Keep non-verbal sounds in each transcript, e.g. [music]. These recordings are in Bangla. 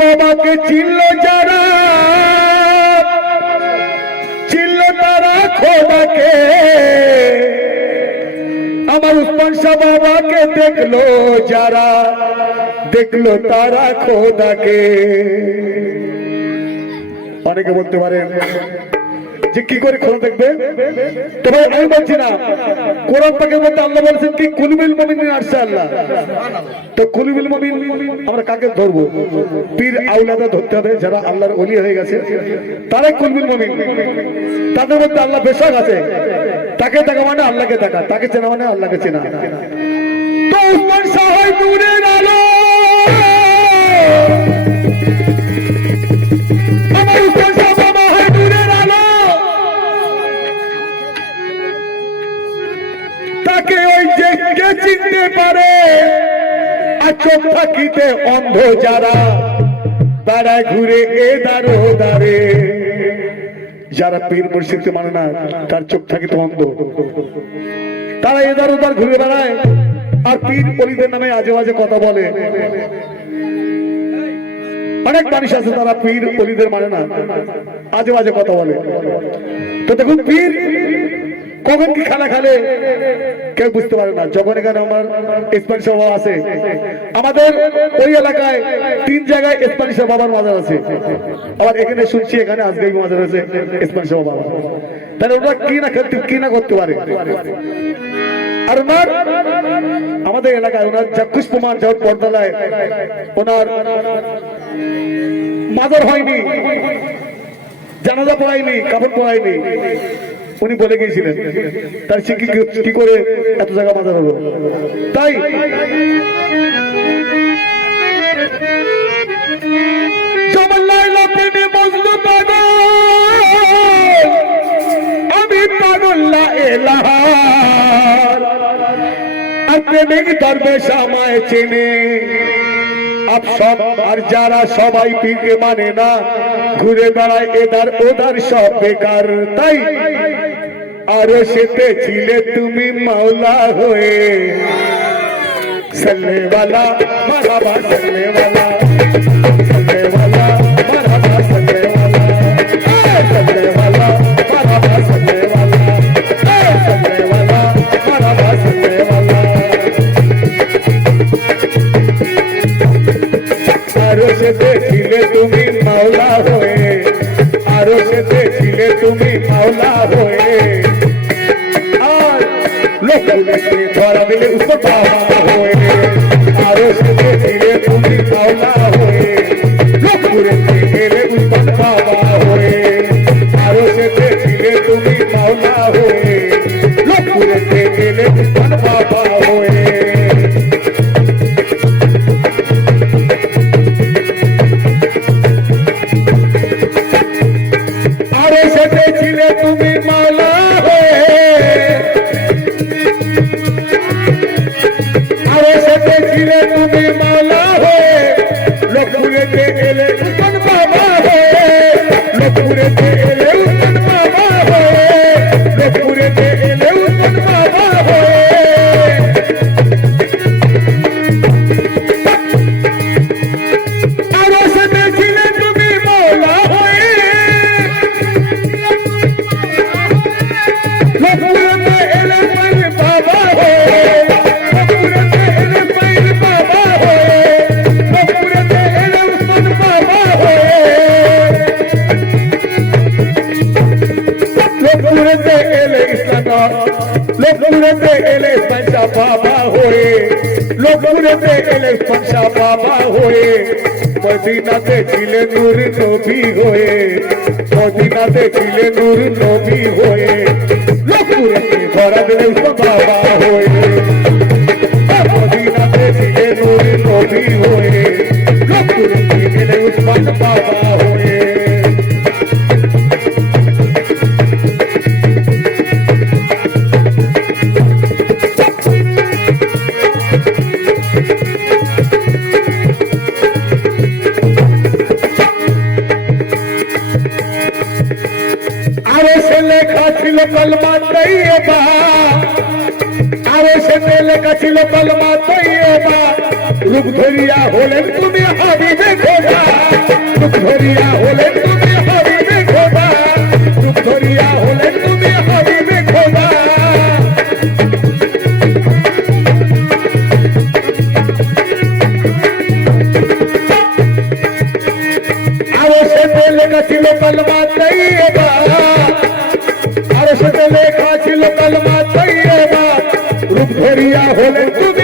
বাবাকে চিনল যারা, চিনল তারা খোদাকে আমার উসমান শাহ বাবাকে দেখল যারা, দেখল তারা খোদাকে। অনেকে বলতে পারেন যে কি করে খোদা দেখবে? তবে আমি বলছি না, কোরআন পাকের মধ্যে আল্লাহ বলেছেন কি, কুলবিল মমিন আসছে আল্লাহ তো কুলবিল মমিন, আমরা কাকে ধরবো? পীর আউলাদা ধরতে হবে, যারা আল্লাহর অলি হয়ে গেছে। তারাই কুলবিল মমিন। তাদের মধ্যে আল্লাহ বেশক আছে। তাকে দেখা মানে আল্লাহকে দেখা, তাকে চেনা মানে আল্লাহকে চেনা। তো উসমান সাহাই নূরের আলো! যে চিনতে পারে। আর চোখ থাকিতে অন্ধ যারা, তারা ঘুরে এ দার ও যারা পীর মুর্শিদকে মানে না, তার চোখ থাকিতে অন্ধ। তারা এদার ওদার ঘুরে বেড়ায়, আর পীর পরিদের নামে আজে বাজে কথা বলে। অনেক মানুষ আছে, তারা পীর অলিদের মানে না, আজে বাজে কথা বলে। তো দেখুন, পীর কখন কি খানা খালে কেউ বুঝতে পারে না। যখন এখানে আমার স্প্যানিশ বাবা আছে। আমাদের ওই এলাকায় তিন জায়গায় স্প্যানিশ বাবার মাজার আছে। আবার এখানে শুনছি, এখানে আজকে মাজার আছে স্প্যানিশ বাবা। তাহলে ওরা কি না করতে কি না করতে পারে? আর ওনার, আমাদের এলাকায় ওনার চাক্ষুষ প্রমাণ যাওয়ার পর্দালায় ওনার মাদার হয়নি। জানাজা পড়ায়নি কাপড় পড়ায়নি। উনি বলে গিয়েছিলেন তার সে কি করে এত জায়গা মাদার হলো? তাই আমি আমায় চেনে। সব আর যারা সবাই পীরকে মানে না, ঘুরে বেড়ায় এদার ওদার সব বেকার। তাই আরও সেতে ছিলে তুমি মাওলা হয়ে সল্লেওয়ালা মারাবা সল্লেওয়ালা লোকগুলোকে ধরা দিলে উপর বাবা হয়ে আরও সে দেখিলে তুমি মাওলা হয়ে লোকগুলোকে লখুরতে এলে ইসমাইল বাবা হয়ে লখুরতে এলে ইসমাইল বাবা হয়ে মদিনাতে ছিলে নূর নবী হয়ে মদিনাতে ছিলে নূর নবী হয়ে লখুরতে ধরা দিলে উসমান বাবা হয়ে জন্মে লেখা ছিল কলমা তৈয়বা রূপ ধরিয়া হলেন তুমি হাবিবে খোদা রূপ ধরিয়া হলেন বুক ধরিয়া হলে তুমি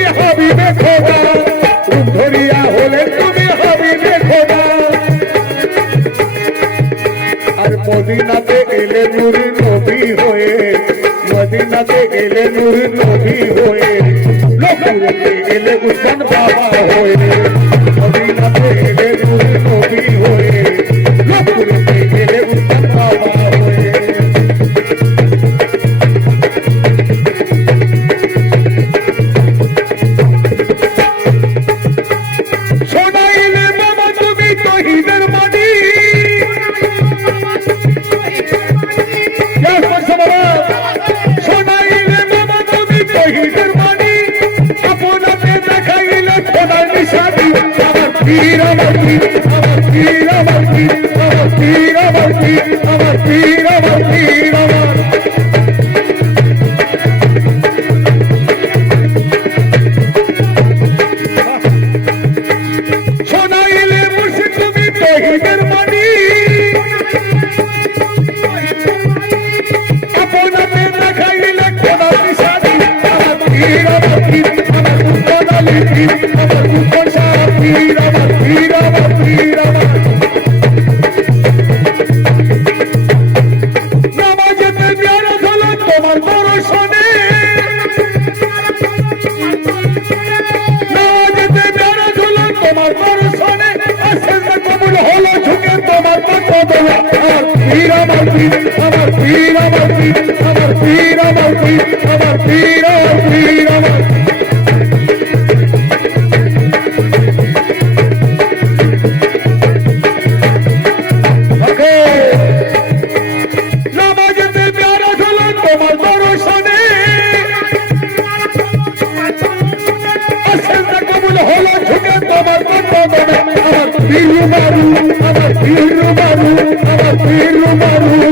¡Gracias! [laughs] Rumaru, Rumaru, Rumaru, Rumaru, Rumaru, Rumaru,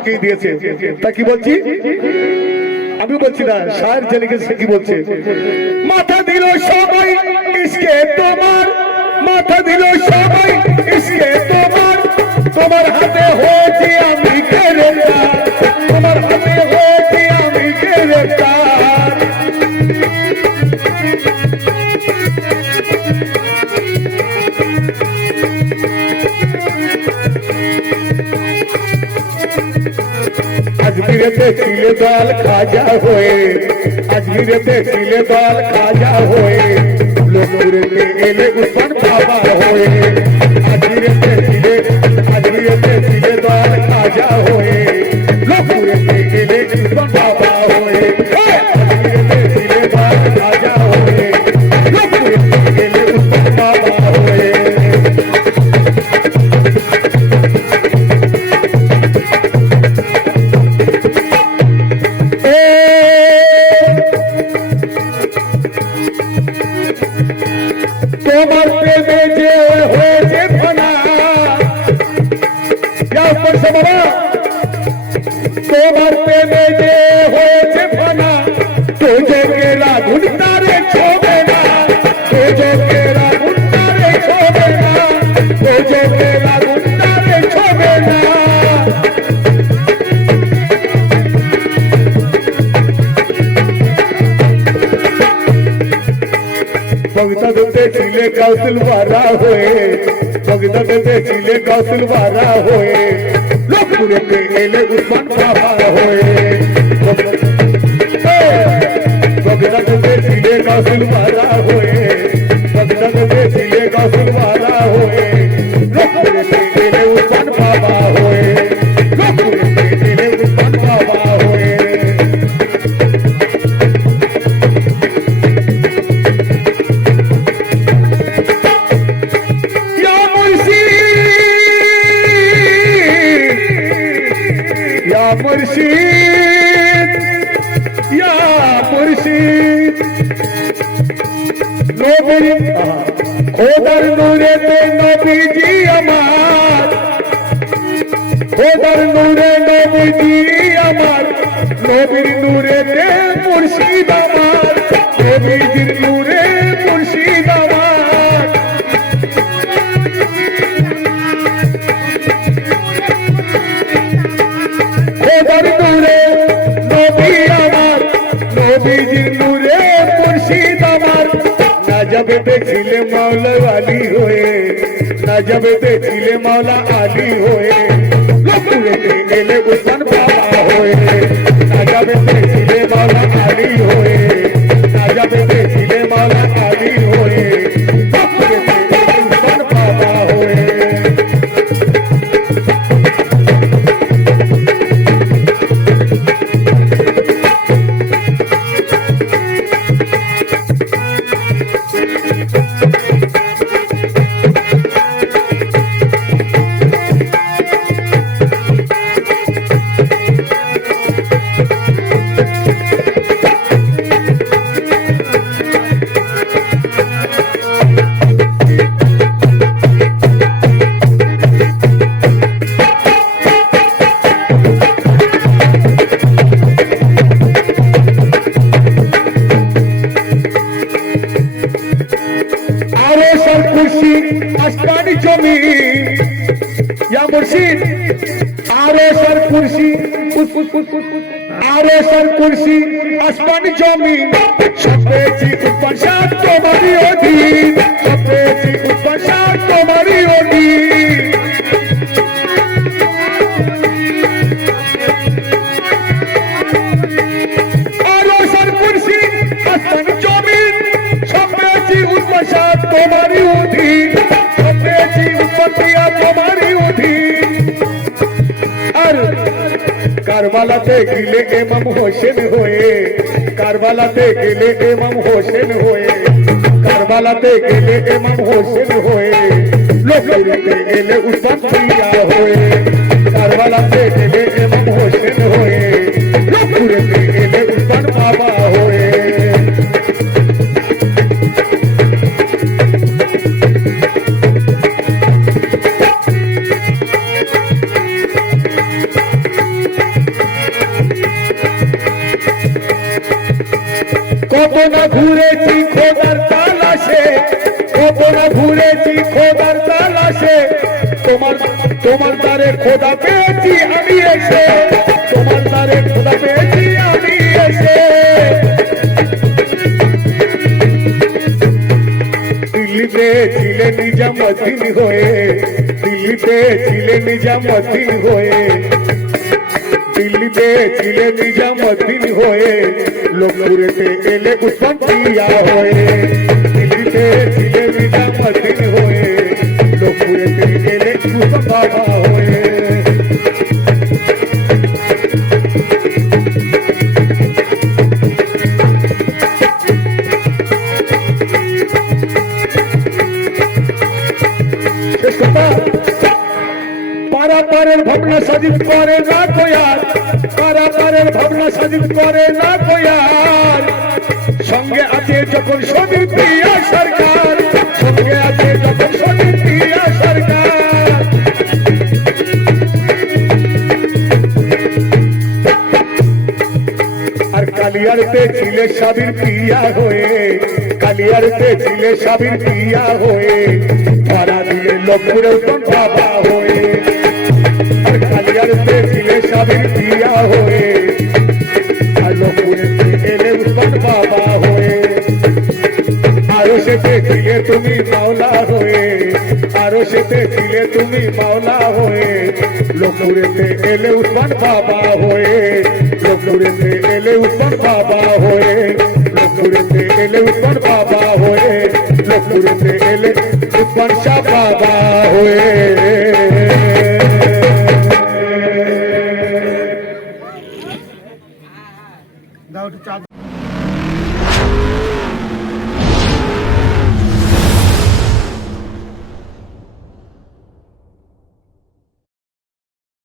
ঢুকিয়ে দিয়েছে। তা কি বলছি? আমি বলছি না সাহেব জেলেকে সে কি বলছে? মাথা দিল সবাই তোমার, মাথা দিল সবাই Queria ter सदा বগদাদতে কৌশল বারা হয়ে বগদাদতে ছিলে কৌশল বারা হয়ে লোকপুরেতে এলে উসমান বাবা হয়ে। Murshid Ya Murshid নবীর খোদার নূরেতে নবীজি আমার। খোদার নূরে নবীজি আমার। নবীর নূরেতে মুর্শিদ আমার। না যাবে ছিলে মাওলা আলী হয়ে না যাবে ছিলে মাওলা মুর্শিদ আরে সর আরে সর খুশি আসমানি জমি সপেছি উপর সাত তোমারই অধীন সপেছি উপর সাত তোমারই অধীন। কারবালাতে গেলে এমাম হোসেন হয়ে, কারবালাতে গেলে এমাম হোসেন হয়ে, কারবালাতে গেলে এমাম হোসেন হয়ে লোকেরিতে গেলে প্রিয়া হয়ে। পেয়েছি আমি এসে তোমার দ্বারে খোদা পেয়েছি আমি এসে দিল্লিতে ছিলে নিজামুদ্দিন হয়ে দিল্লিতে ছিলে নিজামুদ্দিন হয়ে দিল্লিতে ছিলে নিজামুদ্দিন হয়ে লোকপুরেতে এলে উসমান প্রিয়া হয়ে দিল্লিতে ছিলে নিজামুদ্দিন হয়ে লোকপুরেতে এলে উসমান বাবা হয়ে করে না সঙ্গে আছে যখন সরকার। সঙ্গে আছে যখন সরকার। আর কালিয়ারতে ছিলে সাবির প্রিয়া হয়ে, কালিয়ারতে ছিলে সাবির প্রিয়া হয়ে ধরা দিলে লোকপুরের বাবা হয়ে। কালিয়ারতে ছিলে সাবির হয়ে আরও সেতে ছিলে তুমি মাওলা হয়ে। লোকপুরেতে এলে উসমান বাবা হয়ে। লোকপুরেতে এলে উসমান বাবা হয়ে। লোকপুরেতে এলে উসমান বাবা হয়ে। লোকপুরেতে এলে উসমান বাবা হয়ে।